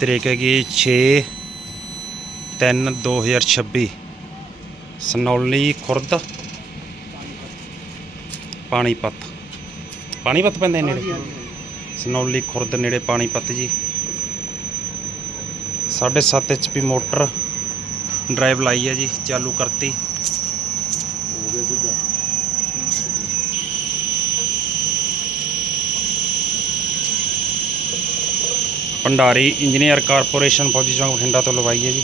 तरीक हैगी 6/3/2026 सनौली खुर्द पानीपत पैंदा नेड़े सनौली खुर्द नेड़े पानीपत जी। 7.5 HP मोटर ड्राइव लाई है जी, चालू करती। भंडारी इंजीनियर कारपोरेशन फौजी चौक बठिंडा तो लवाई है जी,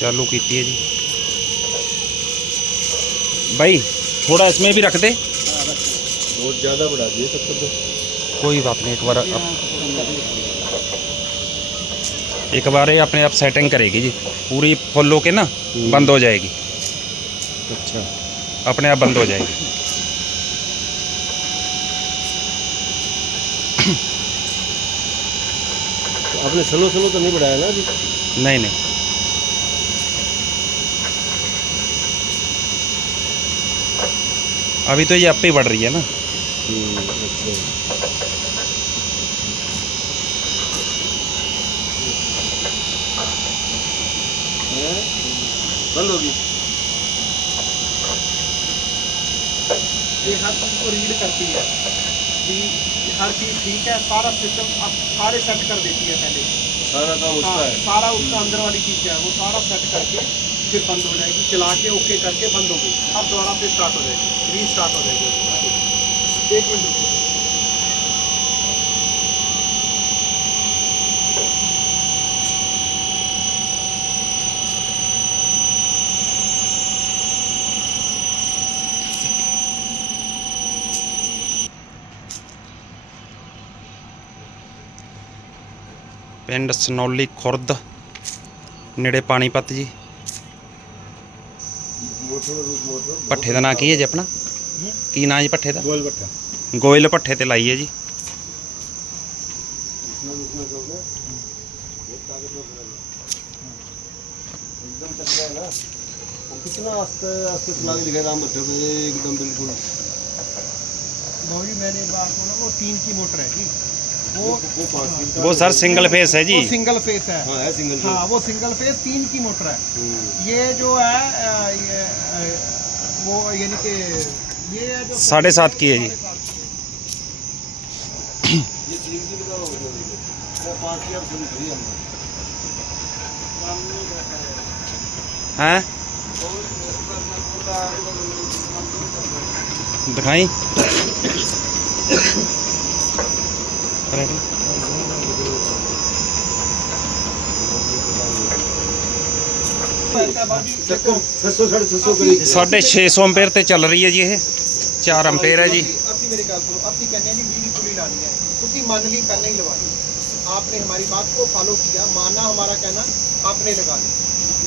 चालू की है जी। भाई थोड़ा इसमें भी रख दे, बहुत ज़्यादा बढ़ा दिए सब कुछ। कोई बात नहीं, एक बार ये अपने आप सेटिंग करेगी जी, पूरी फुल होके ना बंद हो जाएगी। अच्छा, अपने आप बंद हो जाएगी। आपने स्लो तो नहीं बढ़ाया ना अभी? नहीं, अभी तो ये आप ही बढ़ रही है ना। अच्छा। बंद होगी। ये हर चीज़ को रीड करती है कि हर चीज़ ठीक है, सारा सिस्टम आप सारे सेट कर देती है पहले। सारा काम उसका है। सारा उसका अंदर वाली चीज़ है, वो सारा सेट करके फिर बंद हो जाएगी, चला के ओके करके बंद हो गई। अब दोबारा फिर स्टार्ट हो जाएगी, रीस्टार्ट हो जाएगी। 1 मिनट रुको। पिंड सनौली खुर्द नेड़े पानीपत जी। भट्ठे का नाम की है जी अपना? की नाम जी भट्ठे का? गोल भट्टा। गोयल भट्ठे ते लाई है जी। एकदम चल रहा है ना, वो कितना आस्ते आस्ते चला के दिखाया राम भट्टे पे, एकदम बिल्कुल। भाई मैंने बात बोला, वो 3 की मोटर है जी, वो सर सिंगल फेस है जी। वो सिंगल फेस है। हाँ है सिंगल। हाँ वो सिंगल फेस 3 की मोटर है। ये जो है वो यानी कि ये है जो 7.5 की है जी। ये 3 की बताओ, 5 की आप शुरू करिए हमने। हैं दिखाई चक्कर 600 करीब 650 एम्पेयर ते चल रही है जी। ये 4 एम्पेयर है जी। ਅਸੀਂ मेरी गल सुनो, ਅਸੀਂ कहने हैं कि बिजली पूरी लानी है, तुसी मान ली पहले ही लगा ली। आपने हमारी बात को फॉलो किया, माना हमारा कहना, आपने लगा ली।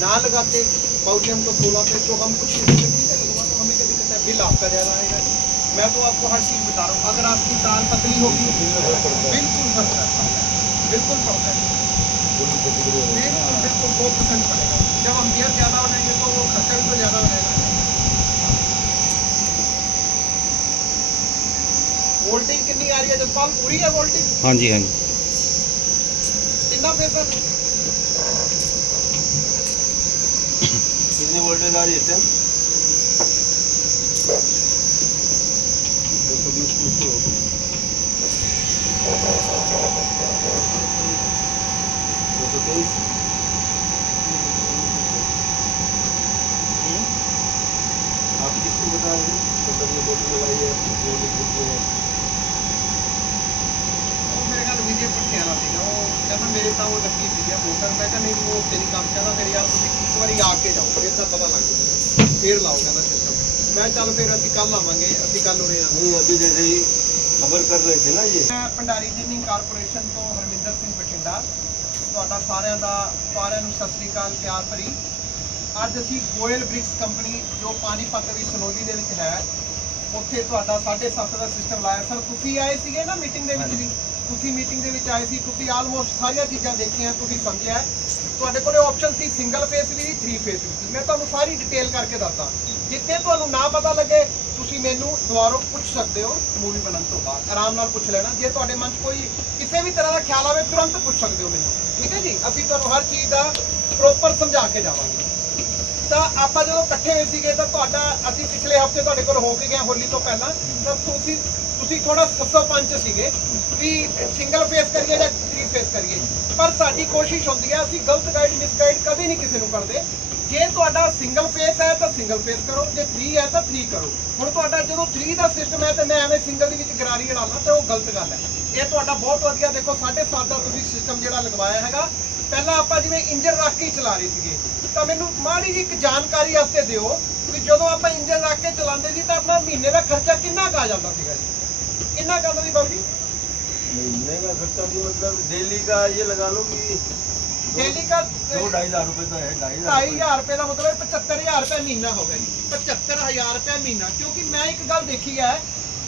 ना लगाते बाउली हम तो 16 पे, तो हम कुछ ठीक है लगवा, तो हमें क्या दिक्कत है? बिल आपका ज़्यादा आएगा। मैं तो आपको हर चीज़ बता रहा हूँ। अगर आपकी तार पतली होगी बिल्कुल फर्क है, बिल्कुल फर्क है, बिल्कुल 100% पड़ेगा। जब हम गियर ज़्यादा हो जाएंगे तो वो खर्चा भी तो ज़्यादा हो जाएगा। वोल्टेज कितनी आ रही है जसपाल? पूरी है वोल्टेज? हाँ जी, हाँ जी। कितना पैसा? कितनी वोल्टेज आ रही है इस टाइम? 220 कुछ तो होगी। 223। आप किसको बता रहे हैं? मतलब ये मोटर लगाई है, मेरे ख्याल विजय पर कहना सीगा, वो कहना मेरे ਤਾਂ ਉਹ ਲੱਗੀ ਸੀ ਮੋਟਰ। ਮੈਂ ਕਿਹਾ ਨਹੀਂ ਉਹ ਤੇਰੀ ਕੰਮ ਕਹਿੰਦਾ ਫਿਰ ਯਾਰ ਤੁਸੀਂ ਇੱਕ ਵਾਰੀ ਆ ਕੇ ਜਾਓ, ਫਿਰ ਤਾਂ ਪਤਾ ਲੱਗ ਜਾਊਗਾ, ਫਿਰ ਲਾਓ ਕਹਿੰਦਾ ਸਿਸਟਮ। ਮੈਂ ਚੱਲ ਫਿਰ ਅਸੀਂ ਕੱਲ ਆਵਾਂਗੇ, ਅਸੀਂ ਕੱਲ ਉਰੇ ਆ। नहीं अभी जैसे ही खबर कर रहे थे ना ये। ਮੈਂ ਭੰਡਾਰੀ ਇੰਜੀਨੀਅਰਿੰਗ ਕਾਰਪੋਰੇਸ਼ਨ ਤੋਂ ਹਰਮਿੰਦਰ ਸਿੰਘ ਬਠਿੰਡਾ, ਤੁਹਾਡਾ ਸਾਰਿਆਂ ਨੂੰ ਸਤਿ ਸ੍ਰੀ ਅਕਾਲ, ਪਿਆਰ ਭਰੀ। ਅੱਜ ਅਸੀਂ ਗੋਇਲ ਬ੍ਰਿਕਸ ਕੰਪਨੀ ਜੋ ਪਾਣੀਪਤ ਦੀ ਸਨੌਲੀ ਦੇ ਵਿੱਚ ਹੈ, ਉੱਥੇ ਤੁਹਾਡਾ 7.5 ਦਾ ਸਿਸਟਮ ਲਾਇਆ। ਸਰ ਤੁਸੀਂ ਆਏ ਸੀਗੇ ਨਾ ਮੀਟਿੰਗ ਦੇ ਵਿੱਚ ਵੀ? ਤੁਸੀਂ ਮੀਟਿੰਗ ਦੇ ਵਿੱਚ ਆਏ ਸੀ, ਤੁਸੀਂ ਆਲਮੋਸਟ ਸਾਰੀਆਂ ਚੀਜ਼ਾਂ ਦੇਖੀਆਂ, ਤੁਸੀਂ ਸਮਝਿਆ। ਤੁਹਾਡੇ ਕੋਲੇ ਆਪਸ਼ਨ ਸੀ ਸਿੰਗਲ ਫੇਸ ਵੀ, 3 ਫੇਸ ਵੀ। ਮੈਂ ਤੁਹਾਨੂੰ ਸਾਰੀ ਡਿਟੇਲ ਕਰਕੇ ਦੱਸਦਾ। ਜਿੱਥੇ ਤੁਹਾਨੂੰ ਨਾ ਪਤਾ ਲੱਗੇ ਤੁਸੀਂ ਮੈਨੂੰ ਦੁਬਾਰਾ ਪੁੱਛ ਸਕਦੇ ਹੋ, ਮੂਵੀ ਬਣਨ ਤੋਂ ਬਾਅਦ ਆਰਾਮ ਨਾਲ ਪੁੱਛ ਲੈਣਾ। ਜੇ ਤੁਹਾਡੇ ਮਨ 'ਚ ਕੋਈ ਕਿਸੇ ਕਿਸੇ ਵੀ ਤਰ੍ਹਾਂ ਦਾ ਖਿਆਲ ਆਵੇ ਤੁਰੰਤ ਪੁੱਛ ਸਕਦੇ ਹੋ ਮੈਨੂੰ, ਠੀਕ ਹੈ ਜੀ। ਅਸੀਂ ਤੁਹਾਨੂੰ ਹਰ ਚੀਜ਼ ਦਾ ਪ੍ਰੋਪਰ ਸਮਝਾ ਕੇ ਜਾਵਾਂਗੇ। ਤਾਂ ਆਪਾਂ ਜਦੋਂ ਇਕੱਠੇ ਹੋਏ ਸੀਗੇ ਤਾਂ ਤੁਹਾਡਾ ਅਸੀਂ ਪਿਛਲੇ ਹਫਤੇ ਤੁਹਾਡੇ ਕੋਲ ਹੋ ਕੇ ਗਏ ਹੋਲੀ ਤੋਂ ਪਹਿਲਾਂ, ਤਾਂ ਤੁਸੀਂ ਥੋੜਾ 705 ਸੀਗੇ ਵੀ ਸਿੰਗਲ ਫੇਸ ਕਰੀਏ ਜਾਂ 3 ਫੇਸ ਕਰੀਏ, ਪਰ ਸਾਡੀ ਕੋਸ਼ਿਸ਼ ਹੁੰਦੀ ਹੈ ਅਸੀਂ ਗਲਤ ਗਾਈਡ ਮਿਸਗਾਈਡ ਕਦੇ ਨਹੀਂ ਕਿਸੇ ਨੂੰ ਕਰਦੇ। ਜੇ ਤੁਹਾਡਾ ਸਿੰਗਲ ਫੇਸ ਹੈ ਤਾਂ ਸਿੰਗਲ ਫੇਸ ਕਰੋ, ਜੇ 3 ਹੈ ਤਾਂ 3 ਕਰੋ। ਹੁਣ ਤੁਹਾਡਾ ਜਦੋਂ 3 ਦਾ ਸਿਸਟਮ ਹੈ ਤੇ ਮੈਂ ਐਵੇਂ ਸਿੰਗਲ ਦੇ ਵਿੱਚ ਗਰਾਰੀ ਉਡਾਲਾਂ ਤੇ ਉਹ ਗਲਤ ਗੱਲ ਹੈ। ਇਹ ਤੁਹਾਡਾ ਬਹੁਤ ਵਧੀਆ, ਦੇਖੋ 7.5 ਦਾ ਤੁਸੀਂ ਸਿਸਟਮ ਜਿਹੜਾ ਲਗਵਾਇਆ ਹੈਗਾ। ਪਹਿਲਾਂ ਆਪਾਂ ਜਿਵੇਂ ਇੰਜਨ ਰੱਖ ਕੇ ਚਲਾ ਰਹੇ ਸੀਗੇ, ਤਾਂ ਮੈਨੂੰ ਮਾੜੀ ਜਿਹੀ ਇੱਕ ਜਾਣਕਾਰੀ ਵਾਸਤੇ ਦਿਓ ਕਿ ਜਦੋਂ ਆਪਾਂ ਇੰਜਨ ਰੱਖ ਕੇ ਚਲਾਉਂਦੇ ਸੀ ਤਾਂ ਆਪਣਾ ਮਹੀਨੇ ਦਾ ਖਰਚਾ ਕਿੰਨਾ ਕੁ ਆ ਜਾਂਦਾ ਸੀਗਾ ਜੀ? ਕਿੰਨਾ ਕੁ ਆਉਂਦਾ ਸੀ ਬਾਬੂ ਜੀ? महीने का खर्चा भी मतलब डेली का ये लगा लो कि डेली का 2-2.5 रुपए तो है। 2.5 रुपए का मतलब 75,000 रुपए महीना हो गया जी। 75,000 रुपए महीना। क्योंकि मैं एक गल देखी है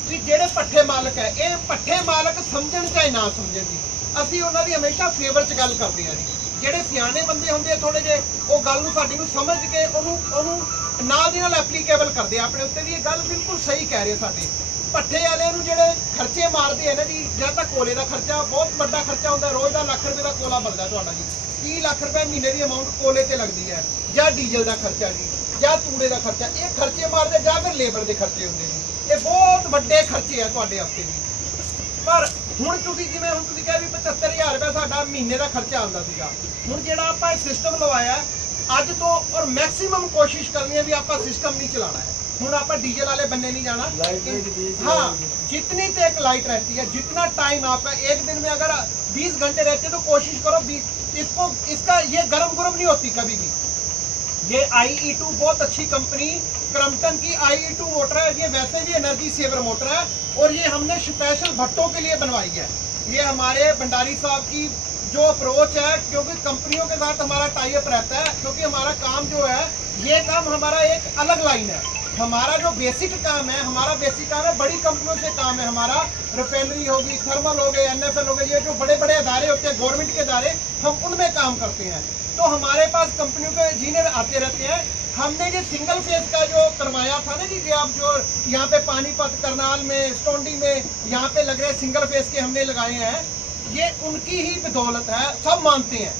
कि ਜਿਹੜੇ ਪੱਠੇ ਮਾਲਕ ਹੈ, ਇਹ ਪੱਠੇ ਮਾਲਕ ਸਮਝਣ ਚਾਹੇ ਨਾ ਸਮਝਣ ਜੀ, ਅਸੀਂ ਉਹਨਾਂ ਦੀ ਹਮੇਸ਼ਾ ਫੇਵਰ 'ਚ ਗੱਲ ਕਰਦੇ ਹਾਂ ਜੀ। ਜਿਹੜੇ ਸਿਆਣੇ ਬੰਦੇ ਹੁੰਦੇ ਆ ਥੋੜੇ ਜਿਹੇ, ਉਹ ਗੱਲ ਨੂੰ ਸਾਡੀ ਨੂੰ ਸਮਝ ਕੇ ਉਹਨੂੰ ਨਾਲ ਦੀ ਨਾਲ ਐਪਲੀਕੇਬਲ ਕਰਦੇ ਆ ਆਪਣੇ ਉੱਤੇ ਵੀ। ਇਹ ਗੱਲ ਬਿਲਕੁਲ ਸਹੀ ਕਹਿ ਰਹੇ ਸਾਡੇ ਪੱਠੇ ਵਾਲਿਆਂ ਨੂੰ ਜਿਹੜੇ ਖਰਚੇ ਮਾਰਦੇ ਆ ਨਾ ਜੀ। ਜਾਂ ਤਾਂ ਕੋਲੇ ਦਾ ਖਰਚਾ ਬਹੁਤ ਵੱਡਾ ਖਰਚਾ ਹੁੰਦਾ, ਰੋਜ਼ ਦਾ ਲੱਖ ਰੁਪਏ ਦਾ ਕੋਲਾ ਬਣਦਾ ਤੁਹਾਡਾ ਜੀ। 30 ਲੱਖ ਰੁਪਏ ਮਹੀਨੇ ਦੀ ਅਮਾਉਂਟ ਕੋਲੇ ਤੇ ਲੱਗਦੀ ਹੈ, ਜਾਂ ਡੀਜ਼ਲ ਦਾ ਖਰਚਾ ਜੀ, ਜਾਂ ਤੂੜੇ ਦਾ ਖਰਚਾ। ਇਹ ਖਰਚੇ ਮਾਰਦੇ, ਜਾਂ ਫਿਰ ਲੇਬਰ ਦੇ ਖਰਚੇ ਹੁੰਦੇ ਜੀ। ਇਹ ਬਹੁਤ ਵੱਡੇ ਖਰਚੇ ਆ ਤੁਹਾਡੇ ਵਾਸਤੇ ਜੀ। ਪਰ ਹੁਣ ਤੁਸੀਂ ਜਿਵੇਂ ਹੁਣ ਤੁਸੀਂ ਕਿਹਾ ਵੀ 75,000 ਰੁਪਏ ਸਾਡਾ ਮਹੀਨੇ ਦਾ ਖਰਚਾ ਆਉਂਦਾ ਸੀਗਾ। ਹੁਣ ਜਿਹੜਾ ਆਪਾਂ ਇਹ ਸਿਸਟਮ ਲਵਾਇਆ ਅੱਜ ਤੋਂ, ਔਰ ਮੈਕਸਿਮਮ ਕੋਸ਼ਿਸ਼ ਕਰਨੀ है भी आपका सिस्टम नहीं चलाना है। ਹੁਣ ਆਪਾਂ ਡੀਜ਼ਲ वाले बनने नहीं जाना। हाँ, जितनी तक लाइट रहती है, जितना टाइम आपका एक दिन में अगर 20 घंटे रहते हैं तो कोशिश करो इसका ये गर्म नहीं होती कभी भी। ये IE2 बहुत अच्छी कंपनी क्रम्पटन की IE2 मोटर है। ये वैसे भी एनर्जी सेवर मोटर है और ये हमने स्पेशल भट्टों के लिए बनवाई है। ये हमारे भंडारी साहब की जो अप्रोच है, क्योंकि कंपनियों के साथ हमारा टाई अप रहता है, क्योंकि हमारा काम जो है ये काम हमारा एक अलग लाइन है। हमारा जो बेसिक काम है, हमारा बेसिक काम है बड़ी कंपनियों से काम है। हमारा रिफाइनरी होगी, थर्मल हो गए, NFL हो गए, ये जो बड़े बड़े अदारे होते हैं गवर्नमेंट के अदारे, हम उनमें काम करते हैं। तो हमारे पास कंपनियों के इंजीनियर आते रहते हैं। हमने ये सिंगल फेज का जो करवाया था ना जी, कि आप जो यहाँ पे पानीपत, करनाल में, स्टोंडी में यहाँ पे लग रहे सिंगल फेज के हमने लगाए हैं, ये उनकी ही बदौलत है। सब मानते हैं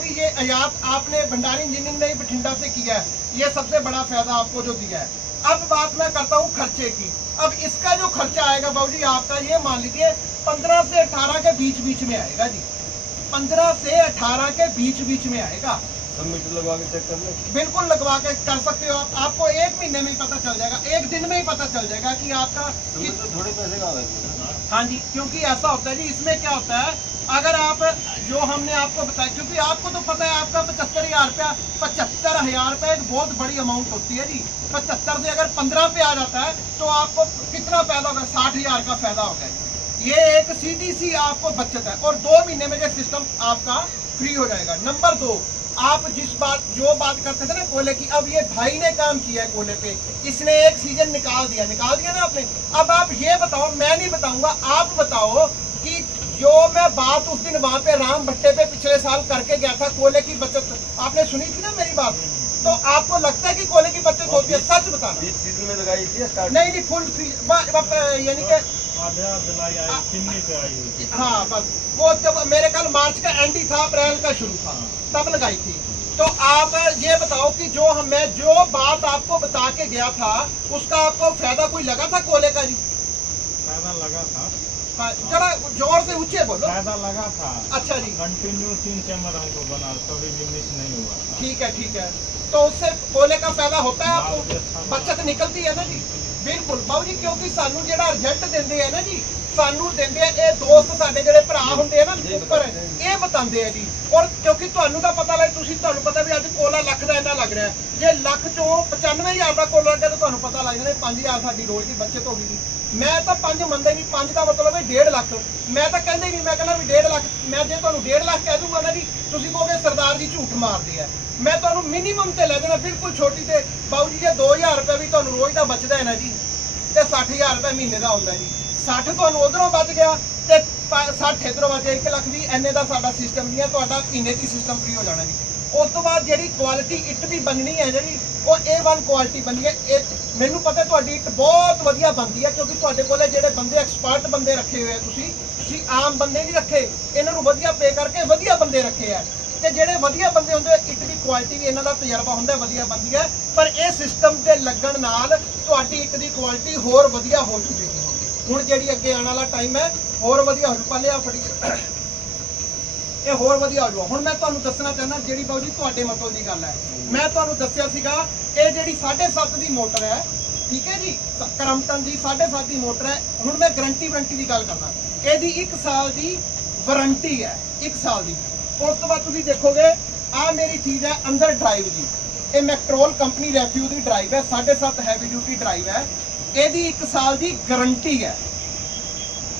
भी ये आयात आपने भंडारी इंजीनियरिंग ने बठिंडा से किया है, ये सबसे बड़ा फायदा आपको जो दिया है। अब बात मैं करता हूँ खर्चे की। अब इसका जो खर्चा आएगा बाबू जी आपका, ये मान लीजिए 15 से 18 के बीच में आएगा जी। 15 से 18 के बीच में आएगा। मीटर लगवा के चेक कर लो। बिल्कुल लगवा के कर सकते हो आप। आपको एक महीने में ही पता चल जाएगा, एक दिन में ही पता चल जाएगा कि आपका तो थोड़े पैसे का है। हाँ जी, क्योंकि ऐसा होता है जी, इसमें क्या होता है, अगर आप जो हमने आपको बताया, क्योंकि आपको तो पता है आपका 75,000 रुपया, 75,000 रुपया एक बहुत बड़ी अमाउंट होती है जी। 75 से अगर 15 पे आ जाता है तो आपको कितना फायदा होगा? 60,000 का फायदा होगा। ये एक सीधी सी आपको बचत है और 2 महीने में ये सिस्टम आपका फ्री हो जाएगा। नंबर 2, आप जो बात करते थे ना कोयले की, अब ये भाई ने काम किया है कोयले पे, इसने एक सीजन निकाल दिया ना आपने। अब आप ये बताओ, मैं नहीं बताऊंगा, आप बताओ कि जो मैं बात उस दिन वहां पे राम भट्टे पे पिछले साल करके गया था, कोयले की बचत आपने सुनी थी ना मेरी बात, तो आपको लगता है कि कोयले की बचत होती है? सच बताना। बीच सीजन में लगाई थी स्टार्ट? नहीं, फुल यानी कि हाँ, बस वो जब मेरे ख्याल मार्च का एंड ही था, अप्रैल का शुरू था, तब लगाई थी। तो आप ये बताओ कि मैं जो बात आपको बता के गया था उसका आपको फायदा कोई लगा था कोयले का जी? फायदा लगा था। हाँ, जरा जोर से ऊंचे बोलो। फायदा लगा था। अच्छा जी, कंटिन्यू 3 चैम्बर हमको बना, कभी भी मिस नहीं हुआ था। ठीक है। तो उससे कोयले का फायदा होता है आपको, बचत निकलती है ना जी। बिल्कुल बाबू जी, क्योंकि सानू जेड़ा रिजल्ट देंदे है ना जी, सानू देंदे ये दोस्त साडे जेड़े भरा हुंदे ना ऊपर, ये बतांदे है जी। और क्योंकि तुहानू तां पता लग, तुसीं तुहानू पता भी अज कोला ਲੱਖ ਦਾ ਇੰਨਾ ਲੱਗ ਰਿਹਾ, जे ਲੱਖ ਚੋਂ 95,000 ਦਾ ਕੋਲਾ ਲੱਗਾ ਤਾਂ ਤੁਹਾਨੂੰ ਪਤਾ ਲੱਗ ਜਾਣਾ 5,000 ਸਾਡੀ ਰੋਜ਼ ਦੀ ਬਚਤ ਹੋ ਗਈ। मैं तो 5 ਮੰਨਦਾ नहीं, 5 ਦਾ मतलब है 1.5 ਲੱਖ। मैं तो कहते ही नहीं, मैं कहना भी 1.5 ਲੱਖ। मैं जे ਤੁਹਾਨੂੰ 1.5 ਲੱਖ कह दूंगा ना जी, ਤੁਸੀਂ ਕਹੋਗੇ ਸਰਦਾਰ ਜੀ ਝੂਠ ਮਾਰਦੇ ਆ। मैं ਤੁਹਾਨੂੰ ਮਿਨੀਮਮ ਤੇ ਲੈ ਦੇਣਾ, ਬਿਲਕੁਲ ਛੋਟੀ ਤੇ। ਬਾਊ ਜੀ ਜੇ 2,000 ਰੁਪਏ ਵੀ ਤੁਹਾਨੂੰ ਰੋਜ਼ ਦਾ ਬਚਦਾ ਹੈ ਨਾ ਜੀ, ਤੇ 60,000 ਰੁਪਏ ਮਹੀਨੇ ਦਾ ਹੁੰਦਾ ਜੀ। 60 ਤੁਹਾਨੂੰ ਉਧਰੋਂ ਬਚ ਗਿਆ ਤੇ 60 ਇਧਰੋਂ ਬਚ ਗਿਆ, 1 ਲੱਖ ਵੀ ਐਨੇ ਦਾ ਸਾਡਾ ਸਿਸਟਮ ਨਹੀਂ ਹੈ। ਤੁਹਾਡਾ ਮਹੀਨੇ ਦੀ ਸਿਸਟਮ ਫ੍ਰੀ ਹੋ ਜਾਣਾ ਜੀ। ਉਸ ਤੋਂ ਬਾਅਦ ਜਿਹੜੀ ਕੁਆਲਿਟੀ ਇੱਟ ਦੀ ਬਣਨੀ ਹੈ ਜਿਹੜੀ, ਉਹ A1 ਕੁਆਲਿਟੀ ਬਣਨੀ ਹੈ। ਇਹ ਮੈਨੂੰ ਪਤਾ ਤੁਹਾਡੀ ਇੱਟ ਬਹੁਤ ਵਧੀਆ ਬਣਦੀ ਹੈ, ਕਿਉਂਕਿ ਤੁਹਾਡੇ ਕੋਲੇ ਜਿਹੜੇ ਬੰਦੇ ਐਕਸਪਰਟ ਬੰਦੇ ਰੱਖੇ ਹੋਏ ਆ ਤੁਸੀਂ, ਤੁਸੀਂ ਆਮ ਬੰਦੇ ਨਹੀਂ ਰੱਖੇ, ਇਹਨਾਂ ਨੂੰ ਵਧੀਆ ਪੇ ਕਰਕੇ ਵਧੀਆ ਬੰਦੇ ਰੱਖੇ ਆ ਤੇ ਜਿਹੜੇ ਵਧੀਆ ਬੰਦੇ ਹੁੰਦੇ ਇੱਟ ਦੀ ਕੁਆਲਿਟੀ ਵੀ ਇਹਨਾਂ ਦਾ ਤਜਰਬਾ ਹੁੰਦਾ ਵਧੀਆ ਬੰਦੀ ਹੈ, ਪਰ ਇਹ ਸਿਸਟਮ ਤੇ ਲੱਗਣ ਨਾਲ ਤੁਹਾਡੀ ਇੱਟ ਦੀ ਕੁਆਲਿਟੀ ਹੋਰ ਵਧੀਆ ਹੋ ਚੁੱਕੀ ਹੈ। ਹੁਣ ਜਿਹੜੀ ਅੱਗੇ ਆਉਣ ਵਾਲਾ ਟਾਈਮ ਹੈ ਹੋਰ ਵਧੀਆ ਹੋ ਜੂ। ਪਹਿਲੇ ਆ ਫੜੀ ਇਹ ਹੋਰ ਵਧੀਆ ਹੋ ਜੂ। ਹੁਣ ਮੈਂ ਤੁਹਾਨੂੰ ਦੱਸਣਾ ਚਾਹੁੰਦਾ ਜਿਹੜੀ ਬਾਊ ਜੀ ਤੁਹਾਡੇ ਮਤਲਬ ਦੀ ਗੱਲ ਹੈ, ਮੈਂ ਤੁਹਾਨੂੰ ਦੱਸਿਆ ਸੀਗਾ ਇਹ ਜਿਹੜੀ 7.5 ਦੀ ਮੋਟਰ ਹੈ, ਠੀਕ ਹੈ ਜੀ, ਕਰਮਟਨ ਦੀ 7.5 ਦੀ ਮੋਟਰ ਹੈ। ਹੁਣ ਮੈਂ ਵਾਰੰਟੀ ਦੀ ਗੱਲ ਕਰਦਾ, ਇਹਦੀ 1 ਸਾਲ ਦੀ ਵਾਰੰਟੀ ਹੈ, 1 ਸਾਲ ਦੀ। ਉਸ ਤੋਂ ਬਾਅਦ ਤੁਸੀਂ ਦੇਖੋਗੇ ਆ ਮੇਰੀ ਚੀਜ਼ ਹੈ ਅੰਦਰ ਡਰਾਈਵ ਦੀ, ਇਹ ਮੈਕਟਰੋਲ ਕੰਪਨੀ ਰੈਫਿਊ ਦੀ ਡਰਾਈਵ ਹੈ, 7.5 हैवी ड्यूटी ड्राइव है। ਇਹਦੀ 1 साल ਦੀ गारंटी है।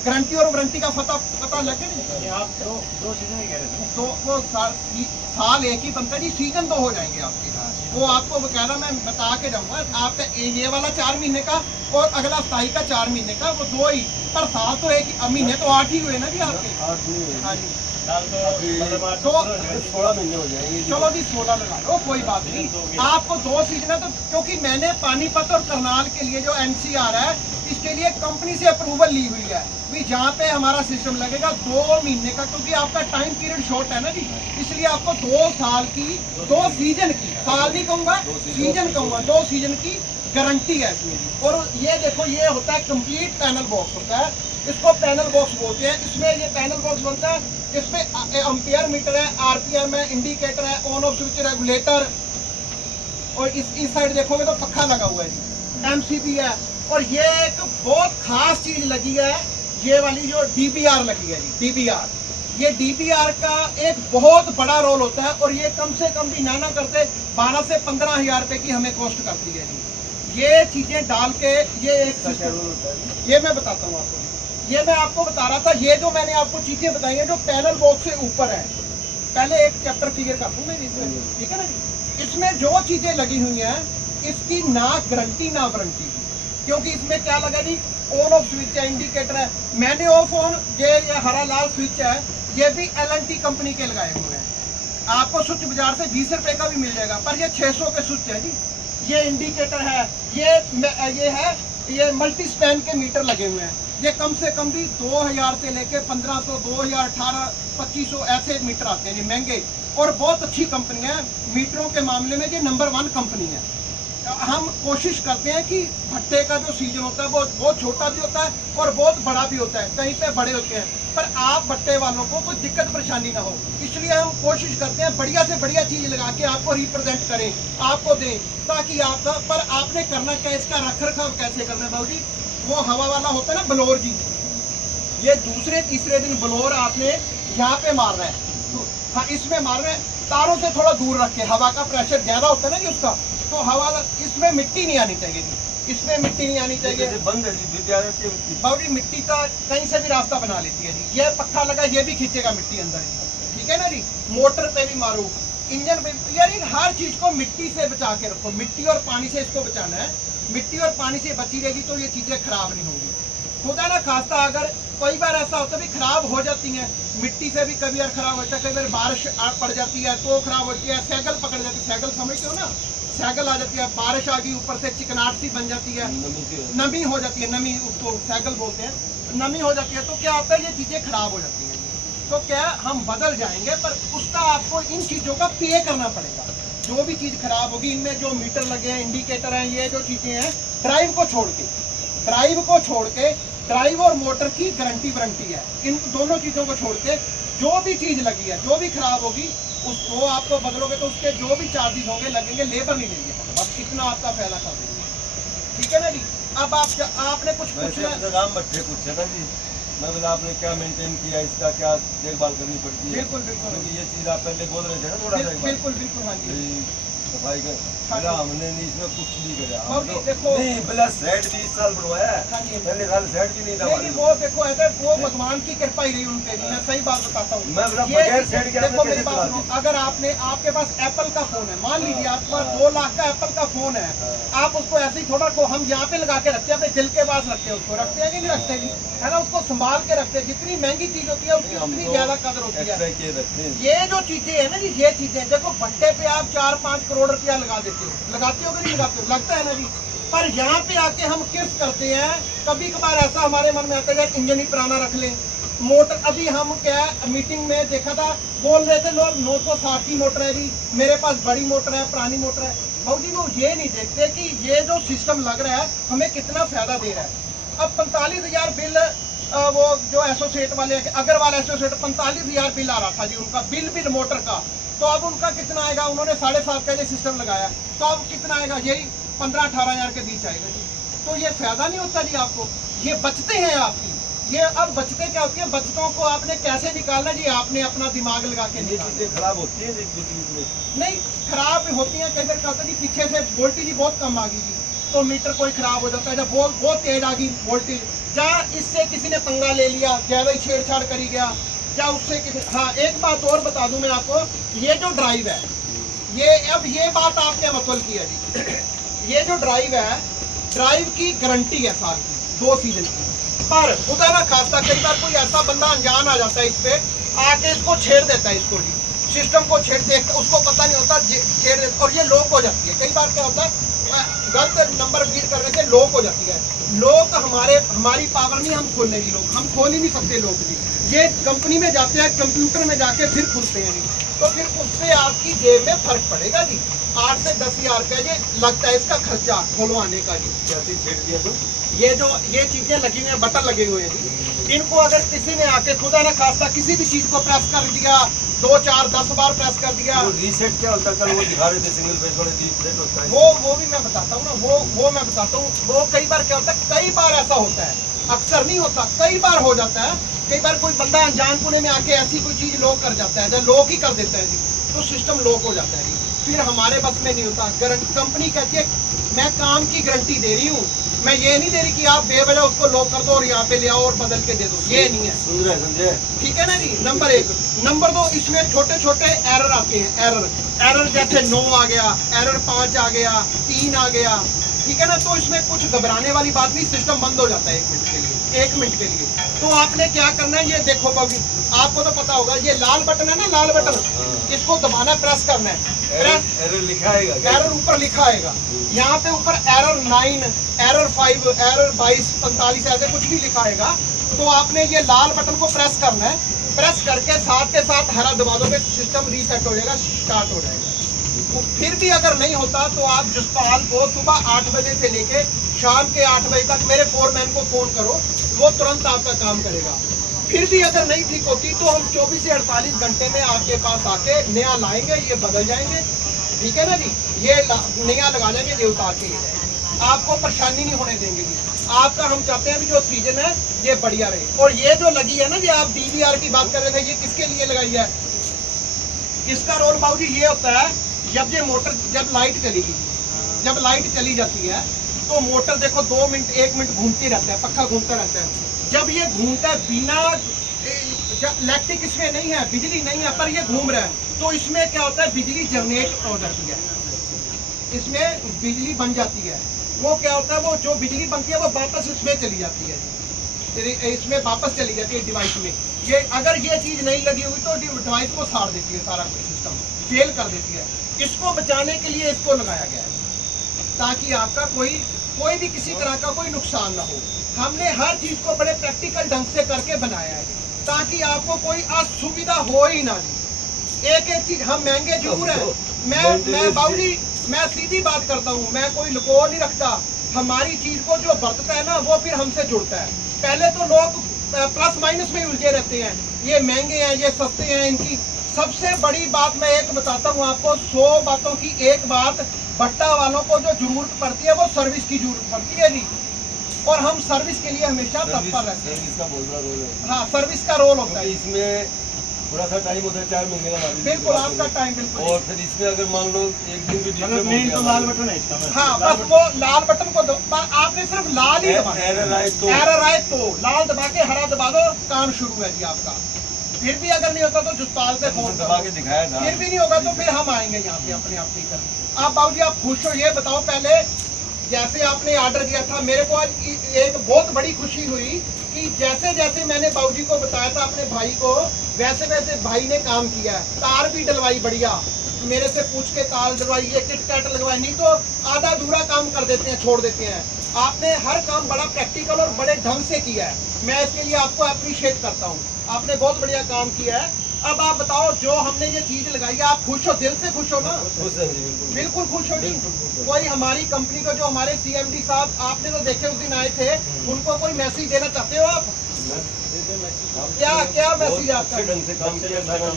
गारंटी और वारंटी का पता लगे नहीं? आप दो सीजन ही कह रहे थे। तो वो साल एक ही बनता है जी, सीजन 2 हो जाएंगे आपके। वो आपको बकायदा मैं बता के जाऊंगा। आपका ये वाला 4 महीने का और अगला 27 का 4 महीने का, वो 2 ही, पर साल तो एक ही, महीने तो 8 ही हुए ना जी आपके। 8 नहीं हुए। हाँ जी, साल तो मतलब आज तो 16 महीने हो जाएंगे। चलो जी 16 लगा लो, कोई बात नहीं। आपको 2 सीजन है तो, क्योंकि मैंने पानीपत और करनाल के लिए जो NCR है इसके लिए कंपनी से अप्रूवल ली हुई है भी, जहाँ पे हमारा सिस्टम लगेगा 2 महीने का, क्योंकि आपका टाइम पीरियड शॉर्ट है ना जी, इसलिए आपको 2 साल की, 2 सीजन की, साल नहीं कहूँगा, सीजन कहूँगा, 2 सीजन की गारंटी है इसमें। और ये देखो ये होता है कंप्लीट पैनल बॉक्स होता है, इसको पैनल बॉक्स बोलते हैं। इसमें ये पैनल बॉक्स बनता है, इसमें एम्पियर मीटर है, RPM है, इंडिकेटर है, ऑन ऑफ स्विच रेगुलेटर, और इस साइड देखोगे तो पक्का लगा हुआ है जी, MCB है। और ये एक बहुत खास चीज लगी है, ये वाली जो DBR लगी है जी, DBR, ये DBR का एक बहुत बड़ा रोल होता है, और ये कम से कम भी ना करते 12 से 15 हज़ार रुपए की हमें कॉस्ट करती है जी। ये चीजें डाल के ये एक सिस्टम, ये मैं बताता हूँ आपको, ये मैं आपको बता रहा था। ये जो मैंने आपको चीजें बताई हैं जो पैनल बॉक्स से ऊपर है, पहले एक चैप्टर क्लियर कर दूं मैं इसमें, ठीक है ना जी। इसमें जो चीजें लगी हुई हैं इसकी ना गारंटी ना वारंटी, क्योंकि इसमें क्या लगा जी, ऑन ऑफ स्विच है, इंडिकेटर है, मैंने ऑफ ऑन, ये हरा लाल स्विच है, ये भी LNT कंपनी के लगाए हुए हैं। आपको स्विच बाजार से 20 रुपए का भी मिल जाएगा, पर ये 600 के स्विच है जी। ये इंडिकेटर है, ये है, ये मल्टी स्पैन के मीटर लगे हुए हैं। ये कम से कम भी 2000 से लेके 1500, 2000, 18, 2500 ऐसे मीटर आते हैं जी, महंगे, और बहुत अच्छी कंपनी है मीटरों के मामले में, ये नंबर 1 कंपनी है। हम कोशिश करते हैं कि भट्टे का जो सीजन होता है वो बहुत छोटा भी होता है और बहुत बड़ा भी होता है, कहीं पे बड़े होते हैं, पर आप भट्टे वालों को कोई दिक्कत परेशानी ना हो, इसलिए हम कोशिश करते हैं बढ़िया से बढ़िया चीज़ लगा के आपको रिप्रेजेंट करें, आपको दें, ताकि आपका, पर आपने करना क्या, इसका रख रखाव कैसे करना है बाबू जी, वो हवा वाला होता है ना ब्लोअर जी, ये दूसरे तीसरे दिन ब्लोअर आपने यहाँ पे मारना है, तो हाँ इसमें मारना है, तारों से थोड़ा दूर रख के, हवा का प्रेशर ज़्यादा होता है ना जी उसका, तो हवा, इसमें मिट्टी नहीं आनी चाहिए जी, इसमें मिट्टी नहीं आनी चाहिए। बंद है जी, बाबू जी मिट्टी का कहीं से भी रास्ता बना लेती है जी, ये पक्का लगा, ये भी खींचेगा मिट्टी अंदर, ठीक है ना जी। मोटर पे भी मारो, इंजन पे, यार हर चीज़ को मिट्टी से बचा के रखो, मिट्टी और पानी से इसको बचाना है, मिट्टी और पानी से बची रहेगी तो ये चीज़ें खराब नहीं होंगी। खुदा ना खास्ता अगर कई बार ऐसा होता है भी खराब हो जाती हैं, मिट्टी से भी कभी बार खराब होता है, कई बार बारिश पड़ जाती है तो खराब होती है, सैगल पकड़ जाती है, सैगल समझते हो ना, सैगल आ जाती है, बारिश आ गई ऊपर से चिकनाहट सी बन जाती है, नमी हो जाती है, नमी उसको सैगल बोलते हैं, नमी हो जाती है, तो क्या होता है ये चीज़ें खराब हो जाती हैं, तो क्या हम बदल जाएंगे, पर उसका आपको इन चीज़ों का पे करना पड़ेगा। जो भी चीज़ खराब होगी, इनमें जो मीटर लगे हैं, इंडिकेटर हैं, ये जो चीज़ें हैं, ड्राइव को छोड़ के ड्राइव और मोटर की गारंटी वारंटी है, इन दोनों चीज़ों को छोड़ के जो भी चीज़ लगी है, जो भी खराब होगी उसको आपको बदलोगे तो उसके जो भी चार्जेस होंगे लगेंगे, लेबर नहीं लेंगे, बस इतना आपका फैला कर देंगे, ठीक है ना जी। अब आपने कुछ राम भट्टे पूछा था जी, मैं बोला आपने क्या मेंटेन किया, इसका क्या देखभाल करनी पड़ती है? बिल्कुल बिल्कुल, क्योंकि ये चीज़ आप पहले बोल रहे थे ना, थोड़ा सा बिल्कुल बिल्कुल, हाँ जी, सफाई का, हमने नहीं इसमें कुछ नहीं करा, हम तो देखो नहीं बोला सेट भी इस साल बनवाया है, पहले साल सेट भी नहीं था, नहीं वो देखो ऐसे वो भगवान की कृपा ही रही उनके, मैं सही बात बताता हूँ। मैं बोला बगैर सेट के देखो मेरी बात सुनो, अगर आपके पास एप्पल का फोन है, मान लीजिए आपके पास 2 लाख का एप्पल का फोन है, आप उसको ऐसे ही थोड़ा को हम यहाँ पे लगा के रखते हैं, अपने दिल के पास रखते हैं, उसको रखते हैं कि नहीं रखते जी, है ना, उसको संभाल के रखते हैं, जितनी महंगी चीज होती है उसकी उतनी ज्यादा कदर होती है। ये जो चीजें है ना जी, ये चीजें देखो भट्टे पे आप 4-5 करोड़ रुपया लगा देते हो, लगाते हो कि नहीं लगाते हो, लगता है ना जी, पर यहाँ पे आके हम किस करते हैं, कभी कभार ऐसा हमारे मन में आता है यार इंजन ही पुराना रख लें, मोटर अभी हम क्या मीटिंग में देखा था, बोल रहे थे लोग 960 की मोटर है जी, मेरे पास बड़ी मोटर है, पुरानी मोटर है। भाई जी वो ये नहीं देखते कि ये जो सिस्टम लग रहा है हमें कितना फायदा दे रहा है। अब 45,000 बिल वो जो एसोसिएट वाले अग्रवाल एसोसिएट 45,000 बिल आ रहा था जी उनका बिल मोटर का। तो अब उनका कितना आएगा, उन्होंने 7.5 का ये सिस्टम लगाया, तो अब कितना आएगा, यही 15-18 हज़ार के बीच आएगा जी। तो ये फायदा नहीं होता जी आपको, ये बचते हैं आपकी। ये अब बचते क्या होती है, बचतों को आपने कैसे निकालना जी, आपने अपना दिमाग लगा के ये निकालना। चीजें खराब होती है एक दो चीज में। नहीं खराब होती हैं, कई बार क्या होता है जी पीछे से वोल्टेज ही बहुत कम आ गई जी, तो मीटर कोई खराब हो जाता है। जब बहुत तेज आ गई वोल्टेज, या इससे किसी ने पंगा ले लिया, ज्यादा ही छेड़छाड़ करी गया, या उससे किसी। हाँ एक बात और बता दूं मैं आपको, ये जो ड्राइव है, ये बात आपने मतलब की है जी, ये जो ड्राइव है, ड्राइव की गारंटी है साल की, 2 सीजन की। पर खुदा ना खास्ता कई बार कोई ऐसा बंदा अनजान आ जाता है इस पे, आके इसको छेड़ देता है, इसको जी सिस्टम को छेड़ दे, उसको पता नहीं होता छेड़ देता, और ये लॉक हो जाती है। कई बार क्या होता है गलत नंबर फीड करने से लॉक हो जाती है। लॉक हमारी पावर नहीं, हम खोलने की लोग, हम खोल ही नहीं सकते लॉक जी। ये कंपनी में जाते हैं, कंप्यूटर में जाके फिर खुलते हैं जी, तो फिर उससे आपकी जेब में फर्क पड़ेगा जी। 8 से 10 हज़ार का ये लगता है इसका खर्चा खुलवाने का जी। कैसे छेड़ दिया तो ये चीजें लगी हुई हैं, बटन लगे हुए हैं जी, इनको अगर किसी ने आके खुदा ना खास्ता किसी भी चीज को प्रेस कर दिया, 2, 4, 10 बार प्रेस कर दिया, वो रीसेट क्या होता है, कल वो दिखा रहे थे सिंगल फेस वाले रीसेट होता है। वो भी मैं बताता हूँ ना, वो मैं बताता हूँ। वो कई बार क्या होता है, कई बार ऐसा होता है, अक्सर नहीं होता, कई बार हो जाता है। कई बार कोई बंदा अनजान पुणे में आके ऐसी कोई चीज लॉक कर जाता है, जब लॉक ही कर देता है जी, तो सिस्टम लॉक हो जाता है जी, फिर हमारे बस में नहीं होता। गारंटी कंपनी कहती है मैं काम की गारंटी दे रही हूँ, मैं ये नहीं दे रही कि आप बेवजह उसको लॉक कर दो और यहाँ पे ले आओ और बदल के दे दो, ये नहीं है। सुन रहे संजय, ठीक है ना जी, नंबर 1। नंबर 2, इसमें छोटे छोटे एरर आते हैं, एरर जैसे 9 आ गया, एरर 5 आ गया, 3 आ गया, ठीक है ना। तो इसमें कुछ घबराने वाली बात नहीं, सिस्टम बंद हो जाता है 1 मिनट के लिए। तो आपने क्या करना है, ये देखो बाबू, आपको तो पता होगा, ये लाल बटन है ना, लाल बटन, इसको दबाना, प्रेस करना है। एरर लिखा आएगा, एरर ऊपर लिखा आएगा, यहाँ पे ऊपर एरर 9, एरर 5, एरर 22, 45 ऐसे कुछ भी लिखा आएगा। तो आपने ये लाल बटन को प्रेस करना है, प्रेस करके साथ के साथ हरा दबा दोगे, सिस्टम रीसेट हो जाएगा, स्टार्ट हो जाएगा। तो फिर भी अगर नहीं होता तो आप जसपाल को सुबह 8 बजे से लेके शाम के 8 बजे तक मेरे फोरमैन को फोन करो, वो तुरंत आपका काम करेगा। फिर भी अगर नहीं ठीक होती तो हम 24 से 48 घंटे में आपके पास आके नया लाएंगे, ये बदल जाएंगे, ठीक है ना जी। ये नया लगा देंगे, ये उतार के आपको परेशानी नहीं होने देंगे जी। आपका हम चाहते हैं कि जो सीजन है ये बढ़िया रहे। और ये जो लगी है ना, ये आप DVR की बात कर रहे थे, ये किसके लिए लगाई है? इसका रोल बाबू जी ये होता है, जब ये मोटर, जब लाइट चलेगी, जब लाइट चली जाती है तो मोटर देखो 2 मिनट 1 मिनट घूमती रहता है, पक्का घूमता रहता है। जब ये घूमता है बिना इलेक्ट्रिक इसमें नहीं है, बिजली नहीं है, पर ये घूम रहा है, तो इसमें क्या होता है, बिजली जनरेट हो जाती है, इसमें बिजली बन जाती है। वो क्या होता है, वो जो बिजली बनती है वो वापस इसमें चली जाती है, इसमें वापस चली जाती है डिवाइस में। ये अगर ये चीज़ नहीं लगी हुई तो डिवाइस को साड़ देती है, सारा सिस्टम फेल कर देती है। इसको बचाने के लिए इसको लगाया गया है, ताकि आपका कोई भी किसी तरह का कोई नुकसान ना हो। हमने हर चीज को बड़े प्रैक्टिकल ढंग से करके बनाया है, ताकि आपको कोई असुविधा हो ही ना जी। एक चीज, हम महंगे जरूर है, मैं बाबू जी मैं सीधी बात करता हूँ, मैं कोई लुको नहीं रखता। हमारी चीज को जो बरतता है ना, वो फिर हमसे जुड़ता है। पहले तो लोग प्लस माइनस में उलझे रहते हैं, ये महंगे हैं, ये सस्ते हैं। इनकी सबसे बड़ी बात मैं एक बताता हूँ आपको, 100 बातों की एक बात, भट्टा वालों को जो जरूरत पड़ती है वो सर्विस की जरूरत पड़ती है जी, और हम सर्विस के लिए हमेशा तत्पर रहते हैं। सर्विस का बहुत बड़ा रोल है। हाँ, सर्विस का रोल होता है, इसमें थोड़ा सा टाइम होता है, 4 महीने का। बिल्कुल आपका टाइम, बिल्कुल। और फिर इसमें अगर मान लो एक दिन भी मेन तो लाल बटन है इसका। हाँ, बस वो लाल बटन को आपने सिर्फ लाल ही दबाना, एरर आए तो लाल दबा के हरा दबा दो, काम शुरू है जी आपका। फिर भी अगर नहीं होता तो जसपाल से फोन दबा के दिखाया था, फिर भी नहीं होगा तो फिर हम आएंगे यहाँ पे अपने आप ठीक कर। आप बाबू जी आप खुश हो? ये बताओ, पहले जैसे आपने ऑर्डर दिया था, मेरे को आज एक बहुत बड़ी खुशी हुई कि जैसे जैसे मैंने बाबूजी को बताया था अपने भाई को, वैसे वैसे भाई ने काम किया है। तार भी डलवाई बढ़िया, मेरे से पूछ के तार डलवाई, ये किट कैट लगवाई, नहीं तो आधा अधूरा काम कर देते हैं, छोड़ देते हैं। आपने हर काम बड़ा प्रैक्टिकल और बड़े ढंग से किया है, मैं इसके लिए आपको अप्रिशिएट करता हूँ। आपने बहुत बढ़िया काम किया है। अब आप बताओ, जो हमने ये चीज लगाई है, आप खुश हो, दिल से खुश हो ना? खुश हैं जी, बिल्कुल बिल्कुल खुश हो जी। बिल्कुल खुश हैं। कोई हमारी कंपनी को, जो हमारे सीएमडी साहब आपने तो देखे उस दिन आए थे, उनको कोई मैसेज देना चाहते हो आप? क्या क्या मैसेज आपका? अच्छे ढंग से काम किया सारा,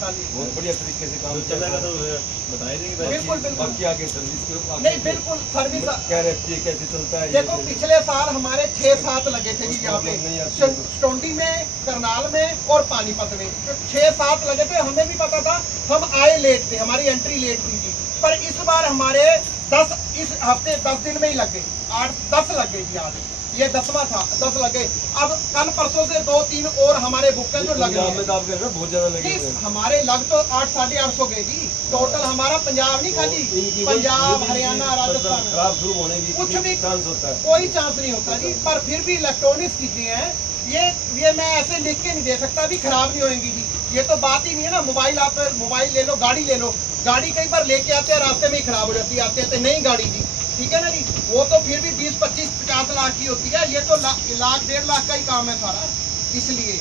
खाली। बहुत बढ़िया तरीके से काम किया चलेगा तो सारा। बताई देंगे। बिल्कुल बिल्कुल। बाकी आगे सर्विस के आगे नहीं बिल्कुल सर्विस। क्या रहती है, कैसे चलता है, देखो पिछले साल हमारे 6-7 लगे थे जी यहाँ नहीं पे, आती। स्टोंडी में, करनाल में और पानीपत में, तो 6-7 लगे थे। हमें भी पता था, हम आए लेट थे, हमारी एंट्री लेट हुई थी, पर इस बार हमारे 10 इस हफ्ते 10 दिन में ही लग गए, 8-10 लग गए जी। आज ये 10वां था, 10 लग गए। अब कल परसों से 2-3 और हमारे बुक हैं जो लग रहे पंजाब में तो हैं। आप कह रहे हो बहुत ज्यादा लगे हुए नहीं, हैं। हमारे लग तो 800-850 गए जी टोटल। हमारा पंजाब नहीं खाली, इनकी वो- पंजाब, ये भी हरियाणा, मतलब राजस्थान, खराब शुरू होने की कुछ भी चांस होता है। कोई चांस नहीं होता जी। पर फिर भी इलेक्ट्रॉनिक्स की चीजें हैं, ये मैं ऐसे लिख के नहीं दे सकता भी खराब नहीं होंगी जी। ये तो बात ही नहीं है ना। मोबाइल, आप मोबाइल ले लो, गाड़ी ले लो, गाड़ी कई बार लेके आते हैं, रास्ते में ही खराब हो जाती है, आते आते नई गाड़ी जी, ठीक है ना जी। वो तो फिर भी 20-25-50 लाख की होती है, ये तो लाख 1.5 लाख का ही काम है सारा। इसलिए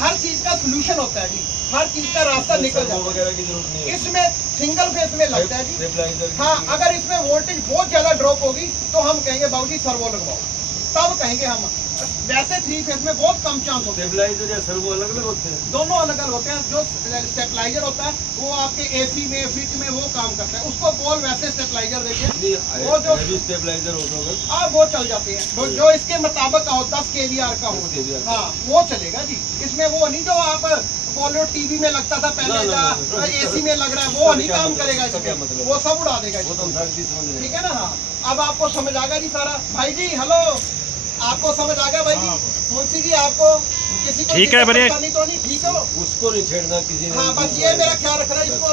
हर चीज का सोल्यूशन होता है जी, हर चीज का रास्ता निकल सर्वो जाता वगैरह की जरूरत नहीं है। है। इसमें सिंगल फेस में लगता है जी। स्टेबलाइजर हाँ, अगर इसमें वोल्टेज बहुत ज्यादा ड्रॉप होगी तो हम कहेंगे बाबूजी सर्वो लगवाओ, तब कहेंगे हम। वैसे 3 फेस में बहुत कम चांस होते हैं। स्टेबलाइजर या सर्वो अलग अलग होते हैं। दोनों अलग अलग होते हैं। जो स्टेबलाइजर होता है वो आपके एसी में, फिट में वो काम करता है, उसको बोल वैसे स्टेबलाइजर देते हैं। वो जो स्टेबलाइजर होता होगा, वो चल जाते हैं, जो इसके मुताबिक का हो, 10 kVR का हो, 10 kVR का। हाँ वो चलेगा जी। इसमें वो नहीं जो आप बोलो टीवी में लगता था पहले, ना, एसी में लग रहा है, वो नहीं क्या काम मतलब, करेगा उसका क्या इसमें, मतलब? वो सब उड़ा देगा वो तो हम सारी चीज समझ रहे ठीक हैं। है ना। हाँ, अब आपको समझ आ गया जी सारा। भाई जी हेलो, आपको समझ आ गया भाई जी? मुंशी जी आपको किसी को ठीक है, बढ़िया। परेशानी तो नहीं? ठीक हो? उसको नहीं छेड़ना किसी ने। हाँ, बस ये मेरा ख्याल रखना। इसको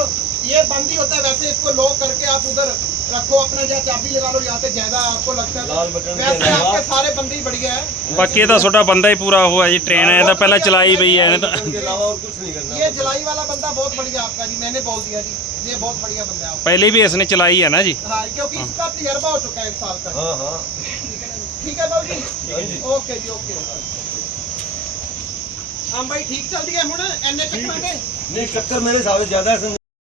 ये बंद ही होता है, वैसे इसको लॉक करके आप उधर रखो अपना, जहाँ चाबी लगा लो, यहाँ पे ज्यादा आपको लगता है लाल तो। बटन के वैसे अलावा- आपके सारे बंदे ही बढ़िया है। ਬਾਕੀ ਇਹ ਤਾਂ ਤੁਹਾਡਾ ਬੰਦਾ ਹੀ ਪੂਰਾ ਹੋਇਆ ਜੀ, ट्रेन है तो पहले चलाई पई है ਇਹਨੇ ਤਾਂ। बटन के अलावा और कुछ नहीं करना। ये जलाई वाला बंदा बहुत बढ़िया आपका जी, मैंने बोल दिया जी, ये बहुत बढ़िया बंदा है आपका। पहले भी इसने चलाई है ना जी। हाँ, क्योंकि इसका तजर्बा हो चुका है 1 साल का। हाँ हाँ ठीक है बाबू जी, हाँ जी। ओके जी, ओके। हम भाई ठीक चल रही है हुण, एने चक्कर के नहीं, चक्कर मेरे हिसाब से ज्यादा है संजय